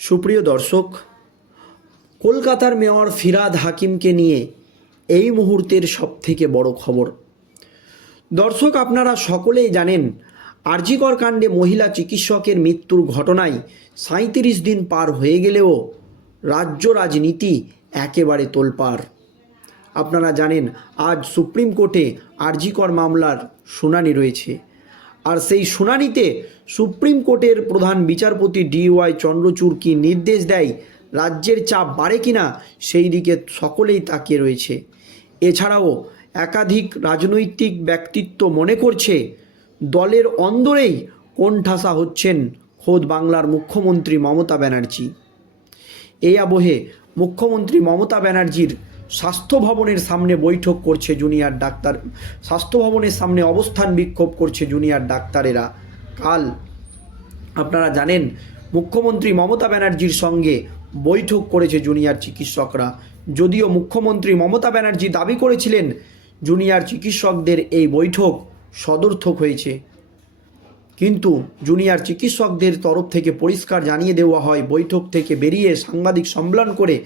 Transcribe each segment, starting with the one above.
সুপ্রিয় দর্শক, কলকাতার মেয়র ফিরাদ হাকিমকে নিয়ে এই মুহূর্তের সবথেকে বড় খবর। দর্শক, আপনারা সকলেই জানেন, আরজিকর কাণ্ডে মহিলা চিকিৎসকের মৃত্যুর ঘটনায় সাঁইত্রিশ দিন পার হয়ে গেলেও রাজ্য রাজনীতি একেবারে তোলপাড়। আপনারা জানেন, আজ সুপ্রিম কোর্টে আরজিকর মামলার শুনানি রয়েছে। আর সেই শুনানিতে সুপ্রিম কোর্টের প্রধান বিচারপতি ডিওয়াই চন্দ্রচূড় কি নির্দেশ দেয়? রাজ্যের চাপ বাড়ে কিনা সেই দিকে সকলেই তাকিয়ে রয়েছে। এছাড়াও একাধিক রাজনৈতিক ব্যক্তিত্ব মনে করছে, দলের অন্দরেই কোণঠাসা হচ্ছেন খোদ বাংলার মুখ্যমন্ত্রী মমতা ব্যানার্জি। এই আবহে মুখ্যমন্ত্রী মমতা ব্যানার্জির স্বাস্থ্য ভবনের সামনে বৈঠক করছে জুনিয়র ডাক্তার স্বাস্থ্য ভবনের সামনে অবস্থান বিক্ষোভ করছে জুনিয়র ডাক্তারেরা। কাল আপনারা জানেন, মুখ্যমন্ত্রী মমতা ব্যানার্জির সঙ্গে বৈঠক করেছে জুনিয়র চিকিৎসকরা। যদিও মুখ্যমন্ত্রী মমতা ব্যানার্জি দাবি করেছিলেন, জুনিয়র চিকিৎসকদের এই বৈঠক সদর্থক হয়েছে। কিন্তু জুনিয়র চিকিৎসকদের তরফ থেকে পরিষ্কার জানিয়ে দেওয়া হয়, বৈঠক থেকে বেরিয়ে সাংবাদিক সম্মেলন করে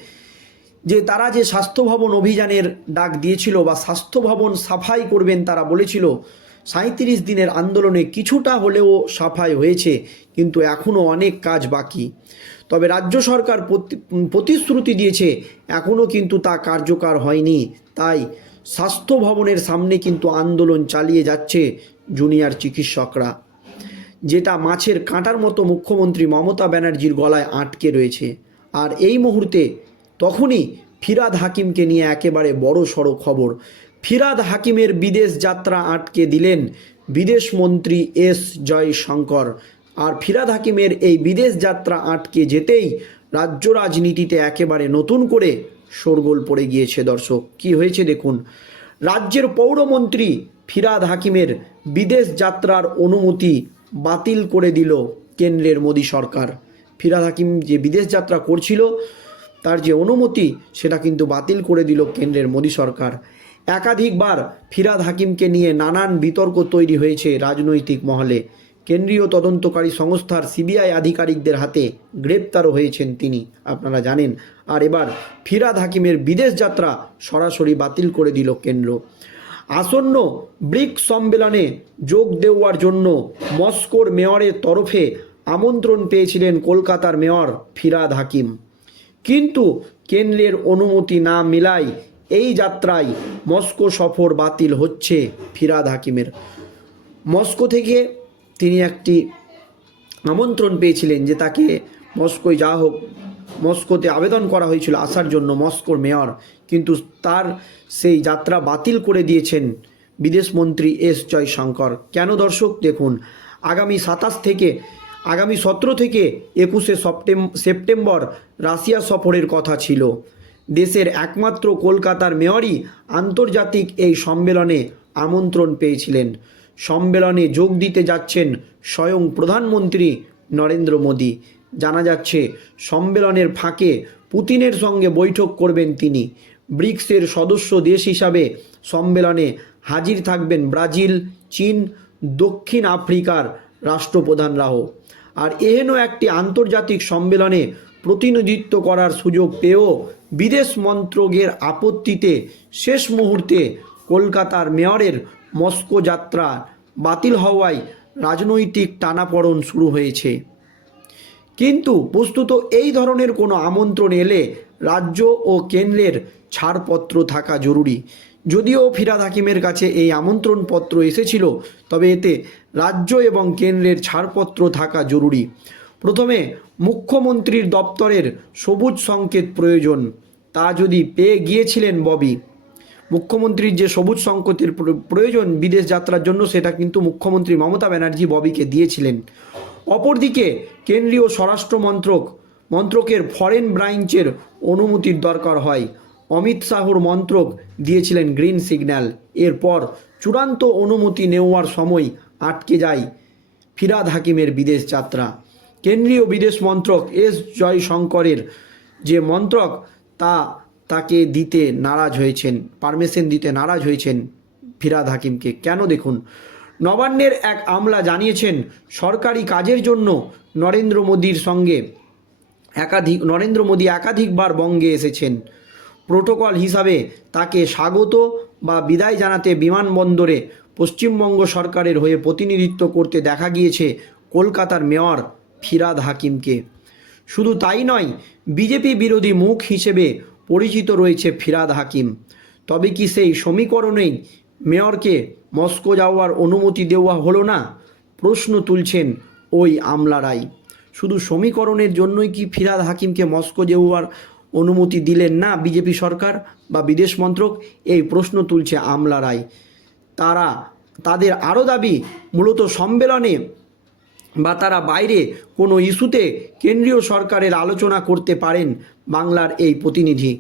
যে তারা যে স্বাস্থ্য ভবন অভিযানের ডাক দিয়েছিল বা স্বাস্থ্য ভবন সাফাই করবেন তারা বলেছিল সাঁত্রিশ দিনের আন্দোলনে কিছুটা হলেও সাফাই হয়েছে, কিন্তু এখনও অনেক কাজ বাকি। তবে রাজ্য সরকার প্রতি- প্রতিশ্রুতি দিয়েছে এখনও কিন্তু তা কার্যকর হয়নি। তাই স্বাস্থ্য ভবনের সামনে কিন্তু আন্দোলন চালিয়ে যাচ্ছে জুনিয়র চিকিৎসকরা। যেটা মাছের কাঁটার মতো মুখ্যমন্ত্রী মমতা ব্যানার্জির গলায় আটকে রয়েছে। আর এই মুহূর্তে তখনই ফিরাদ হাকিমকে নিয়ে একেবারে বড় সড়ো খবর। ফিরাদ হাকিমের বিদেশ যাত্রা আটকে দিলেন বিদেশ মন্ত্রী এস জয়শঙ্কর। আর ফিরাদ হাকিমের এই বিদেশ যাত্রা আটকে যেতেই রাজ্য রাজনীতিতে একেবারে নতুন করে শোরগোল পড়ে গিয়েছে দর্শক। কি হয়েছে দেখুন, রাজ্যের পৌরমন্ত্রী ফিরাদ হাকিমের বিদেশ যাত্রার অনুমতি বাতিল করে দিল কেন্দ্রের মোদী সরকার। ফিরাদ হাকিম যে বিদেশ যাত্রা করছিল তার যে অনুমতি, সেটা কিন্তু বাতিল করে দিল কেন্দ্রের মোদী সরকার। একাধিকবার ফিরাদ হাকিমকে নিয়ে নানান বিতর্ক তৈরি হয়েছে রাজনৈতিক মহলে। কেন্দ্রীয় তদন্তকারী সংস্থার সিবিআই আধিকারিকদের হাতে গ্রেপ্তারও হয়েছেন তিনি, আপনারা জানেন। আর এবার ফিরাদ হাকিমের বিদেশ যাত্রা সরাসরি বাতিল করে দিল কেন্দ্র। আসন্ন ব্রিক সম্মেলনে যোগ দেওয়ার জন্য মস্কোর মেয়রের তরফে আমন্ত্রণ পেয়েছিলেন কলকাতার মেয়র ফিরাদ হাকিম। কিন্তু কেন্দ্রের অনুমতি না মিলায় এই যাত্রায় মস্কো সফর বাতিল হচ্ছে ফিরাদ হাকিমের। মস্কো থেকে তিনি একটি আমন্ত্রণ পেয়েছিলেন যে তাকে মস্কোয় যা হোক। মস্কোতে আবেদন করা হয়েছিল আসার জন্য মস্কোর মেয়র। কিন্তু তার সেই যাত্রা বাতিল করে দিয়েছেন বিদেশমন্ত্রী এস জয়শঙ্কর। কেন দর্শক দেখুন, আগামী সাতাশ থেকে আগামী সতেরো থেকে একুশে সেপ্টেম সেপ্টেম্বর রাশিয়া সফরের কথা ছিল। দেশের একমাত্র কলকাতার মেয়রই আন্তর্জাতিক এই সম্মেলনে আমন্ত্রণ পেয়েছিলেন। সম্মেলনে যোগ দিতে যাচ্ছেন স্বয়ং প্রধানমন্ত্রী নরেন্দ্র মোদী। জানা যাচ্ছে, সম্মেলনের ফাঁকে পুতিনের সঙ্গে বৈঠক করবেন তিনি। ব্রিক্সের সদস্য দেশ হিসাবে সম্মেলনে হাজির থাকবেন ব্রাজিল, চীন, দক্ষিণ আফ্রিকার রাষ্ট্রপ্রধানরাও আর এহেন একটি আন্তর্জাতিক সম্মেলনে প্রতিনিধিত্ব করার সুযোগ পেয়েও বিদেশ মন্ত্রকের আপত্তিতে শেষ মুহূর্তে কলকাতার মেয়রের মস্কো যাত্রা বাতিল হওয়ায় রাজনৈতিক টানাপড়ন শুরু হয়েছে। কিন্তু বস্তুত এই ধরনের কোনো আমন্ত্রণ এলে রাজ্য ও কেন্দ্রের ছাড়পত্র থাকা জরুরি। যদিও ফিরাদ হাকিমের কাছে এই আমন্ত্রণপত্র এসেছিল, তবে এতে রাজ্য এবং কেন্দ্রের ছাড়পত্র থাকা জরুরি। প্রথমে মুখ্যমন্ত্রীর দপ্তরের সবুজ সংকেত প্রয়োজন, তা যদি পেয়ে গিয়েছিলেন ববি। মুখ্যমন্ত্রীর যে সবুজ সংকেতের প্রয়োজন বিদেশ যাত্রার জন্য, সেটা কিন্তু মুখ্যমন্ত্রী মমতা ব্যানার্জি ববিকে দিয়েছিলেন। অপরদিকে কেন্দ্রীয় স্বরাষ্ট্র মন্ত্রক, মন্ত্রকের ফরেন ব্রাঞ্চের অনুমতির দরকার হয়। অমিত শাহর মন্ত্রক দিয়েছিলেন গ্রিন সিগন্যাল। এরপর চূড়ান্ত অনুমতি নেওয়ার সময় আটকে যায় ফিরাদ হাকিমের বিদেশ যাত্রা। কেন্দ্রীয় বিদেশ মন্ত্রক এস জয়শঙ্করের যে মন্ত্রক, তা তাকে দিতে নারাজ হয়েছেন, পারমিশন দিতে নারাজ হয়েছেন ফিরাদ হাকিমকে। কেন দেখুন, নবান্নের এক আমলা জানিয়েছেন, সরকারি কাজের জন্য নরেন্দ্র মোদীর সঙ্গে একাধিক, নরেন্দ্র মোদী একাধিকবার বঙ্গে এসেছেন। প্রোটোকল হিসাবে তাকে স্বাগত বা বিদায় জানাতে বিমানবন্দরে পশ্চিমবঙ্গ সরকারের হয়ে প্রতিনিধিত্ব করতে দেখা গিয়েছে কলকাতার মেয়র ফিরাদ হাকিমকে। শুধু তাই নয়, বিজেপি বিরোধী মুখ হিসেবে পরিচিত রয়েছে ফিরাদ হাকিম। তবে কি সেই সমীকরণেই মেয়রকে মস্কো যাওয়ার অনুমতি দেওয়া হলো না? প্রশ্ন তুলছেন ওই আমলারাই। শুধু সমীকরণের জন্যই কি ফিরাদ হাকিমকে মস্কো যাওয়ার অনুমতি দিলেন না বিজেপি সরকার বা বিদেশ মন্ত্রক, এই প্রশ্ন তুলছে আমলারাই তারা, তাদের আরও দাবি, মূলত সম্মেলনে বা তারা বাইরে কোনো ইস্যুতে কেন্দ্রীয় সরকারের আলোচনা করতে পারেন বাংলার এই প্রতিনিধি।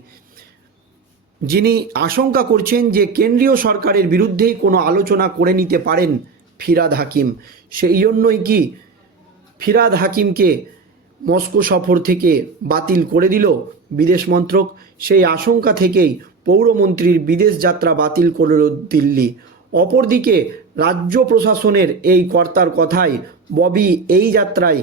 যিনি আশঙ্কা করছেন যে কেন্দ্রীয় সরকারের বিরুদ্ধেই কোনো আলোচনা করে নিতে পারেন ফিরাদ হাকিম। সেই জন্যই কি ফিরাদ হাকিমকে মস্কো সফর থেকে বাতিল করে দিল বিদেশ মন্ত্রক। সেই আশঙ্কা থেকেই পৌরমন্ত্রীর বিদেশ যাত্রা বাতিল করল দিল্লি। অপরদিকে রাজ্য প্রশাসনের এই কর্তার কথায় ববি এই যাত্রায়,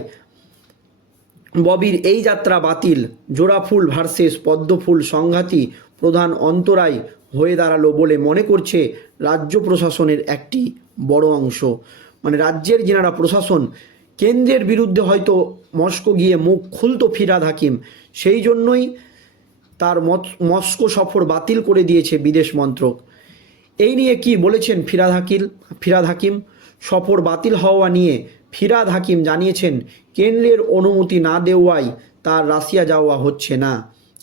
ববির এই যাত্রা বাতিল। জোড়াফুল ভার্সেস পদ্মফুল সংঘাতি প্রধান অন্তরায় হয়ে দাঁড়াল বলে মনে করছে রাজ্য প্রশাসনের একটি বড় অংশ। মানে রাজ্যের যেনারা প্রশাসন কেন্দ্রের বিরুদ্ধে হয়তো মস্কো গিয়ে মুখ খুলতো ফিরাদ হাকিম, সেই জন্যই তার মস্কো সফর বাতিল করে দিয়েছে বিদেশ মন্ত্রক। এই নিয়ে কি বলেছেন ফিরাদ হাকিল, ফিরাদ হাকিম? সফর বাতিল হওয়া নিয়ে ফিরাদ হাকিম জানিয়েছেন, কেন্দ্রের অনুমতি না দেওয়ায় তার রাশিয়া যাওয়া হচ্ছে না।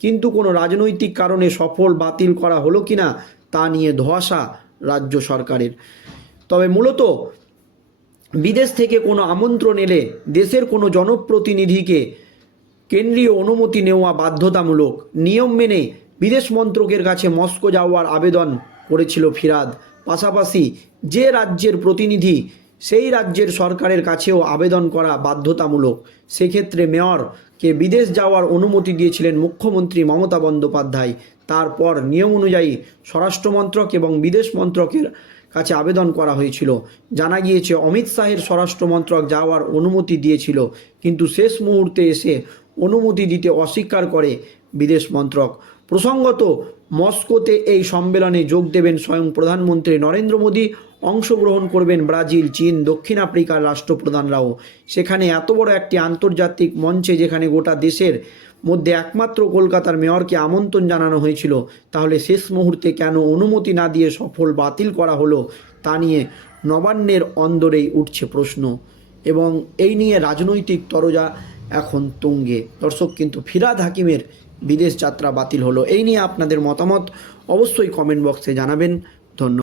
কিন্তু কোনো রাজনৈতিক কারণে সফর বাতিল করা হলো কিনা তা নিয়ে ধোঁয়াশা রাজ্য সরকারের। তবে মূলত বিদেশ থেকে কোনো আমন্ত্রণ এলে দেশের কোনো জনপ্রতিনিধিকে কেন্দ্রীয় অনুমতি নেওয়া বাধ্যতামূলক নিয়ম মেনে বিদেশ মন্ত্রকের কাছে মস্কো যাওয়ার আবেদন করেছিল ফিরাদ। পাশাপাশি যে রাজ্যের প্রতিনিধি, সেই রাজ্যের সরকারের কাছেও আবেদন করা বাধ্যতামূলক। সেক্ষেত্রে মেয়রকে বিদেশ যাওয়ার অনুমতি দিয়েছিলেন মুখ্যমন্ত্রী মমতা বন্দ্যোপাধ্যায়। তারপর নিয়ম অনুযায়ী স্বরাষ্ট্রমন্ত্রক এবং বিদেশ মন্ত্রকের কাছে আবেদন করা হয়েছিল। জানা গিয়েছে, অমিত শাহের স্বরাষ্ট্রমন্ত্রক যাওয়ার অনুমতি দিয়েছিল, কিন্তু শেষ মুহূর্তে এসে অনুমতি দিতে অস্বীকার করে বিদেশ মন্ত্রক। প্রসঙ্গত, মস্কোতে এই সম্মেলনে যোগ দেবেন স্বয়ং প্রধানমন্ত্রী নরেন্দ্র মোদী, অংশগ্রহণ করবেন ব্রাজিল, চীন, দক্ষিণ আফ্রিকার রাষ্ট্রপ্রধানরাও। সেখানে এত বড় একটি আন্তর্জাতিক মঞ্চে যেখানে গোটা দেশের মধ্যে একমাত্র কলকাতার মেয়রকে আমন্ত্রণ জানানো হয়েছিল। তাহলে শেষ মুহূর্তে কেন অনুমতি না দিয়ে সফল বাতিল করা হলো, তা নিয়ে নবান্নের অন্দরেই উঠছে প্রশ্ন। এবং এই নিয়ে রাজনৈতিক তরজা এখন তুঙ্গে। দর্শক, কিন্তু ফিরাদ হাকিমের বিদেশ যাত্রা বাতিল হলো। এই নিয়ে আপনাদের মতামত অবশ্যই কমেন্ট বক্সে জানাবেন। ধন্যবাদ।